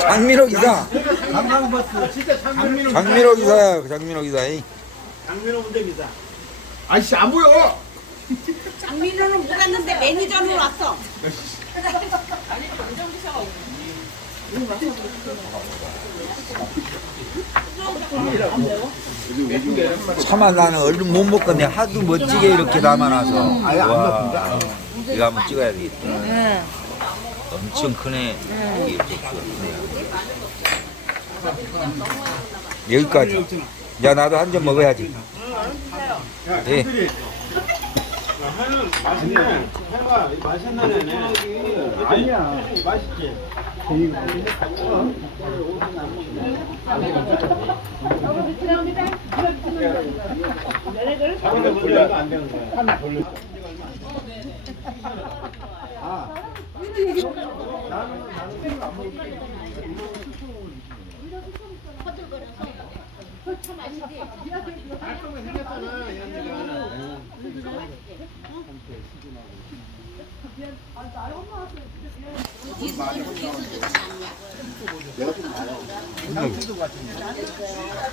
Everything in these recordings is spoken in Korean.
장민호 기사. 진짜 장민호 장민호 기사야, 장민호 기사. 이. 장민호 운전기사 아이씨 안 보여 장민호는 못 갔는데 매니저는 왔어. 차마 나는 얼른 못 먹겠네. 하도 멋지게 이렇게 담아놔서. 아예 안 와, 먹힌다 이거 한번 찍어야 되겠다. 엄청 크네. 이렇게 크네. 여기까지. 야, 나도 한 점 먹어야지. 예. 회는 맛있네 회가 맛있는 애네 아니야 맛있지 자기가 돌려도 안 되는 거야 하나 돌려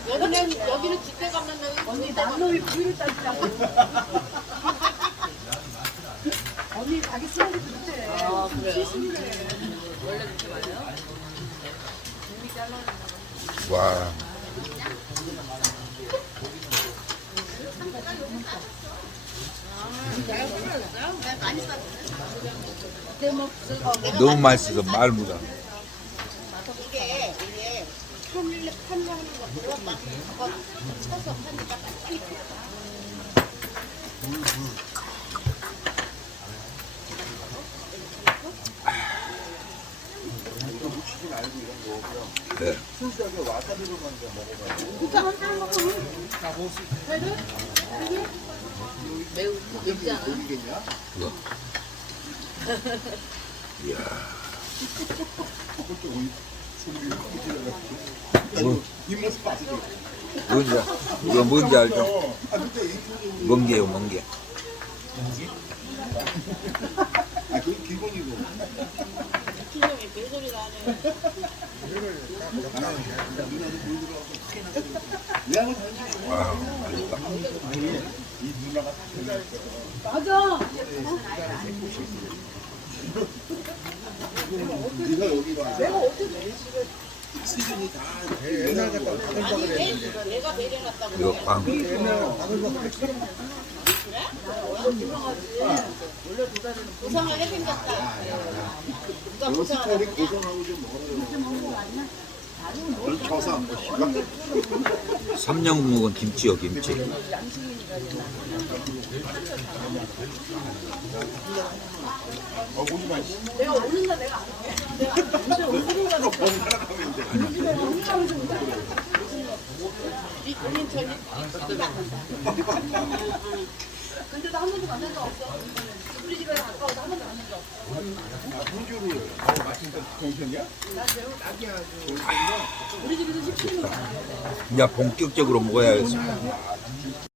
여기는 여기는 집대 가면 언니 남놈이 부위를 따지라. 언니 자기 수영이 그때. 아 그래요? 와. 너무 맛있어서 말 못하. 이게 이게 판을 판하는 것보다 막 쳐서 하니까 빨리 네. 매우 맵지 않아? 그거. 이야. 뭐, 뭔지, 이거 뭔지 알죠? 멍게요, 멍게. 기념이 개 소리가 하네. 와, 맛있다. 맞아. 아니 왜 내가 내려놨다고 이거 광. 고상하게 생겼다. 누가 고상하게 삼양 묵은 김치요, 김치. 우리 본인 전이 근데도 한 번도 만난 적 없어. 우리 집에 가까워서 한 번도 만난 적 없어. 이제 본격적으로 먹어야겠어.